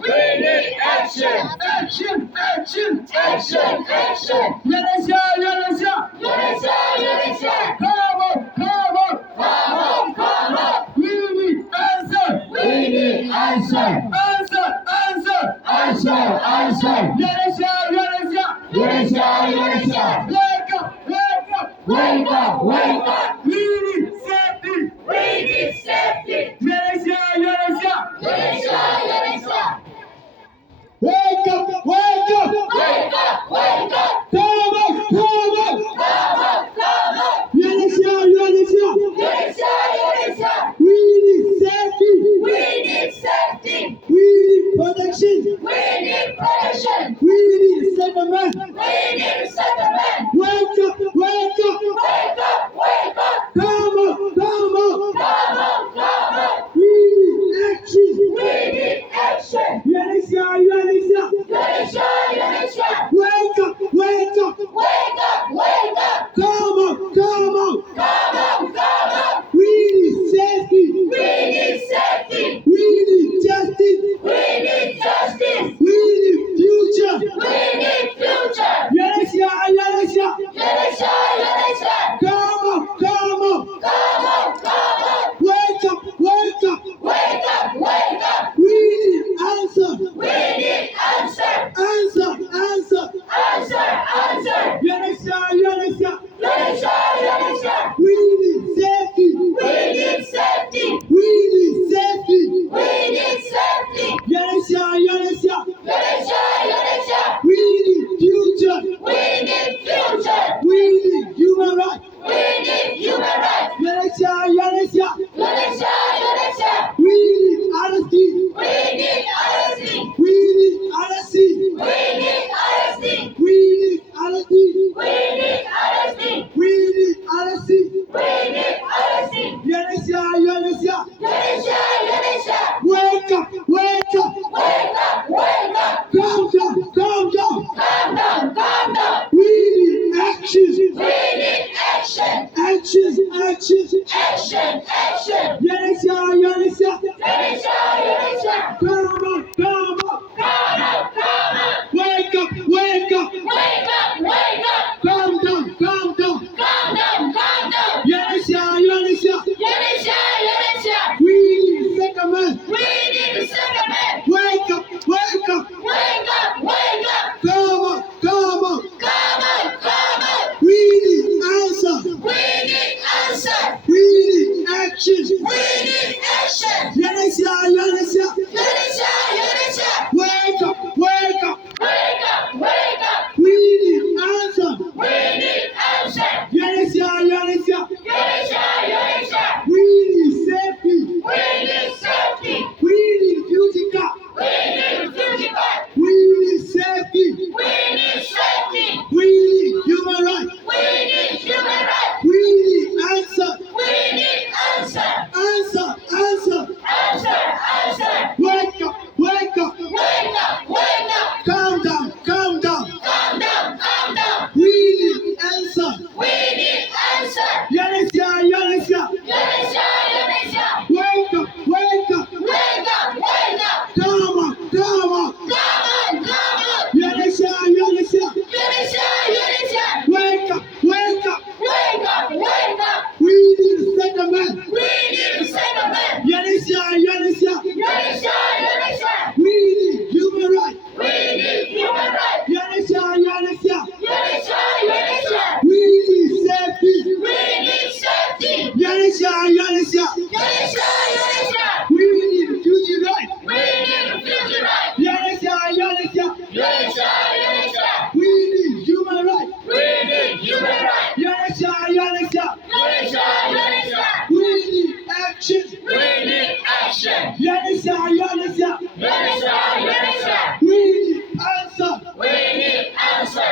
We need action. Action. Come on. We need answer. Answer. Wake up. We need safety. Wake up. Come on. We need safety. We need protection. We need settlement. Wake up. Come on. We need action. Wake up. Come on. We need safety. We need justice. We need future. Come on. Wake up. We need answer. We need safety. We need safety. We need future. We need human rights. We need honesty. We need honesty. Wake up. Calm down. We need action. Come on. Wake up. Calm down. We need settlement. Wake up. Come on. We need answer. We need action. Wake up. We need answer. We need safety. We need future. We need safety. We need human rights. We need answer. Wake up. Calm down. We need answer. Wake up. Come on. Wake up. We need settlement. We need human rights. We need safety. We need future rights. We need human rights. We need action. We need answer.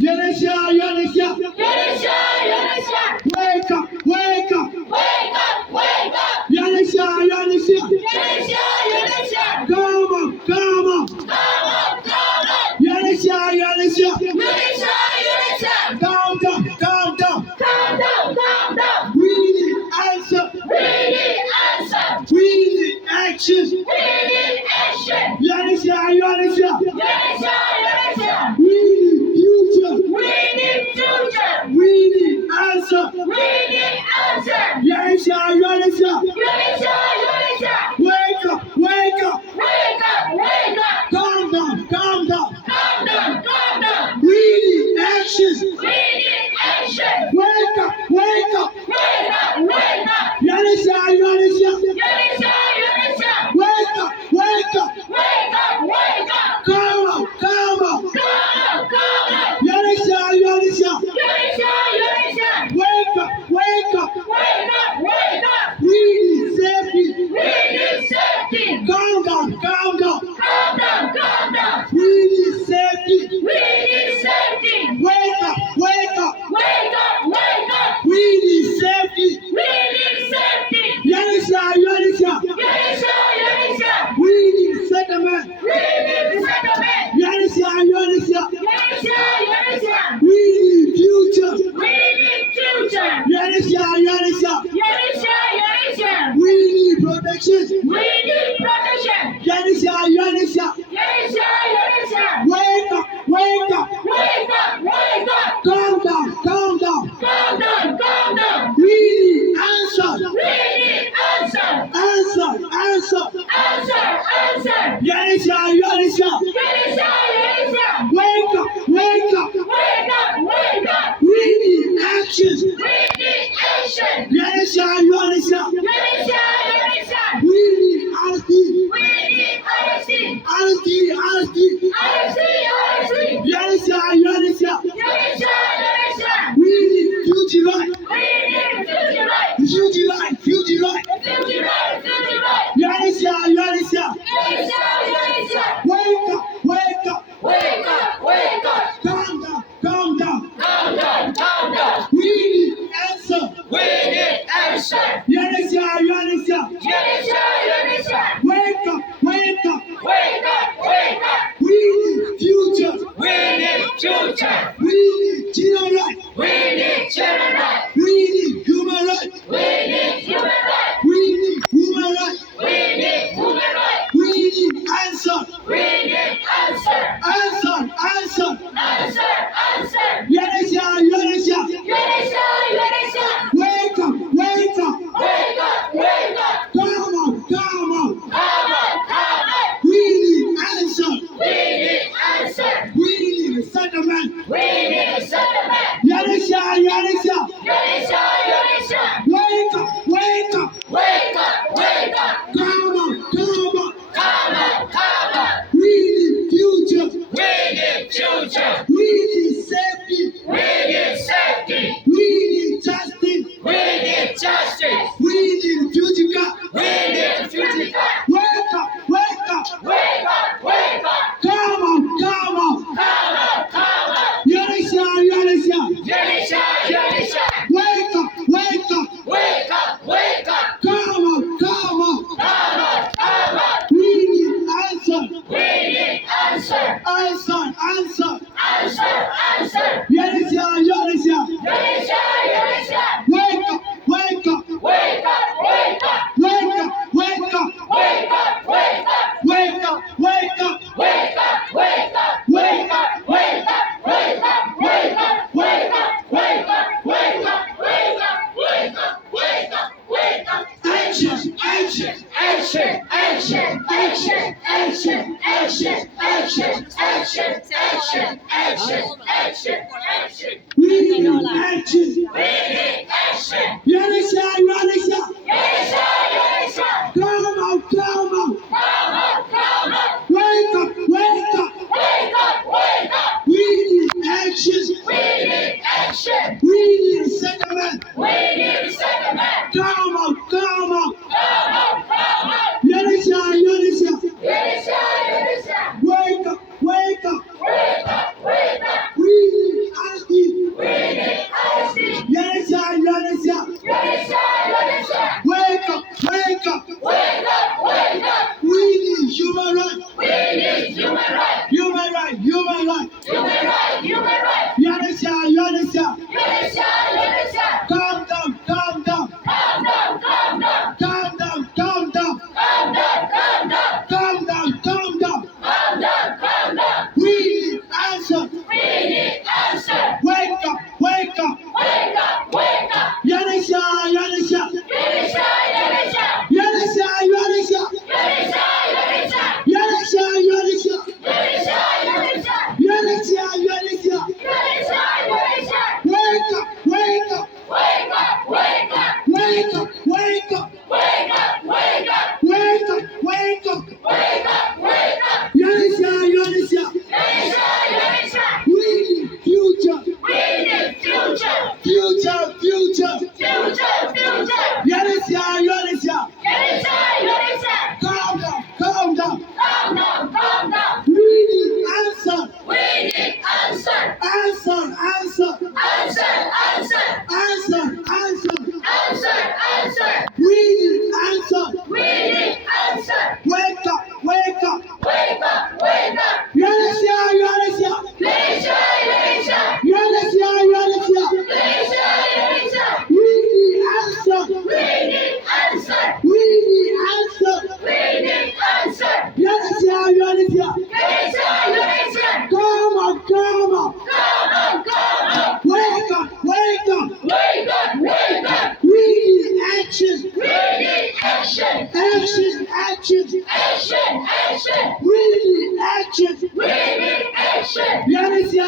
Yanisha, Yanisha. Yanisha, Yanisha. Wake up, wake up. Wake up, wake up. Yanisha, Yanisha. Yanisha, Yanisha. Come on, come on. Come on, come on. Yanisha, Yanisha. Yanisha, Yanisha. Calm down, calm down. Calm down, calm down. We need answer. We need answer. We need action. We need action. Yanisha, Yanisha. Yanisha, Yanisha. We need future. We need future. We need answer. We need answer. Yanisha, Yanisha. Yanisha, Yanisha. Wake up, wake up. Wake up, wake up. Calm down, calm down. Calm down, calm down. We need action. We need action. Wake up, wake up. Wake up, wake up. Yanisha, Yanisha. Yanisha, Yanisha. Wake up, wake up. Wake up, wake up. Come on, come on. Come on, come on. Yanisha, Yanisha. Yanisha, Yanisha. Wake up, wake up. Wake up, wake up. We need safety. We need safety. Calm down, calm down. Calm down, calm down. We need safety. We need safety. Wake up, wake up. Wake up, wake up. We need safety. We need safety. Yanisha, Yanisha. Yanisha, Yanisha. We need settlement. We need settlement. Yanisha, Yanisha. Yanisha, Yanisha. We need future. We need future. Yanisha, Yanisha. Yanisha, Yanisha. We need protection. We need protection. Yanisha, Yanisha. Yanisha, Yanisha. Wake up, wake up. Wake up, wake up. Calm down, calm down. Calm down, calm down. We need answer. We need answer. Answer, answer. Answer, answer. Yanisha, Yanisha. Yanisha, Yanisha. Wake up, wake up. Wake up, wake up. We need action. We need action. Yanisha, Yanisha. Yanisha, Yanisha. We need honesty. We need honesty. Honesty, honesty. Honesty, honesty. Yanisha, Yanisha. Yanisha, Yanisha. We need future life. We need future life. Future life, future life. Future life, future life. Yanisha, Yanisha. Yanisha, Yanisha. Wake up, wake up. Wake up, wake up. Calm down, calm down. Calm down, calm down. We need answer. We need answer. Yanisha, Yanisha. Yanisha, Yanisha. Wake up, wake up. Wake up, wake up. We need future. We need future. We need children right. We need children right. We need human right. We need human right. We need human right. We need human right. We need answer. We need answer. Answer, answer. Answer, answer. Yanisha, Yanisha. Yanisha, Yanisha. Wake up, wake up. Wake up, wake up. Come on, come on. Come on, come on. We need answer. We need answer. We need settlement. We need settlement. Yanisha, Yanisha. Yanisha, Yanisha. Wake up, wake up. Wake up, wake up. Come on, come on. Come on, come on. We need future. We need future. We need safety. We need safety. We need justice. We need justice. We need future God. We need future. Wake up, wake up. Wake up, wake up. Come on, come on. Come on, come on. Yanisha, Yanisha. Yanisha, Yanisha. Wake up, wake up. Wake up, wake up. Come on, come on. Come on, come on. We need answer. We need answer. Answer, answer. Answer, answer. Yanisha, Yanisha. Yanisha, Yanisha. Wake up, wake up. Wake up, wake up. Wake up, wake up. Wake up, wake up. Wake up, wake up. Wake up, wake up. Wake up, wake up. Wake up, wake up. Wake up, wake up. Wake up, wake up. Wake up, wake up. Wake up. Action, action. Action, action, action, action, action, action, action, action, action, action, action. We need action. We need action. Yanisha, Yanisha. Yanisha, Yanisha. Come on, come on. Come on, come on. Wake up, wake up. Wake up, wake up. We need action. We need action. We need settlement. We need settlement. Come on, come on. Come on, come on. Yanisha, Yanisha. Yanisha, Yanisha. Wake up, wake up. Wake up, wake up. We need right, human right. Human right, human right. You understand, you understand. You understand, you understand. Calm down, calm down. Calm down, calm down. Calm down, calm down. Calm down, calm down. Calm down, calm down. Calm down, calm down. We need answer. We need answer. Wake up, wake up. Wake up, wake up. You understand, you understand. You understand, you understand. You understand, you understand. You understand, you understand. You understand, you understand. You understand, you understand. You understand, you understand. You understand, you understand. Wake up, wake up. Wake up, wake up. Wake up, wake up. Wake up, wake up. Wake up, wake up. Wake up, wake up. You understand, you understand. You understand, you understand. We need future, We need future. future, future. Future, future. You understand, you understand. You understand, you understand. Calm down, calm down. Calm down, calm down. We need answer, We need answer. answer, answer, Answer, answer. answer, answer. Answer, answer. We need answer. We need answer. Wake up, wake up. Wake up, wake up. You understand, you understand. Lisa, Lisa. You understand, you understand. Lisa, Lisa. We need answer. We need answer. We need answer. We need answer. You understand, you understand. Lisa, Lisa. Come on, come on. Come on, come on. Wake up, wake up. Wake up, wake up. We need action, We need action. action, action. Action, action. We need action. We need action. You understand?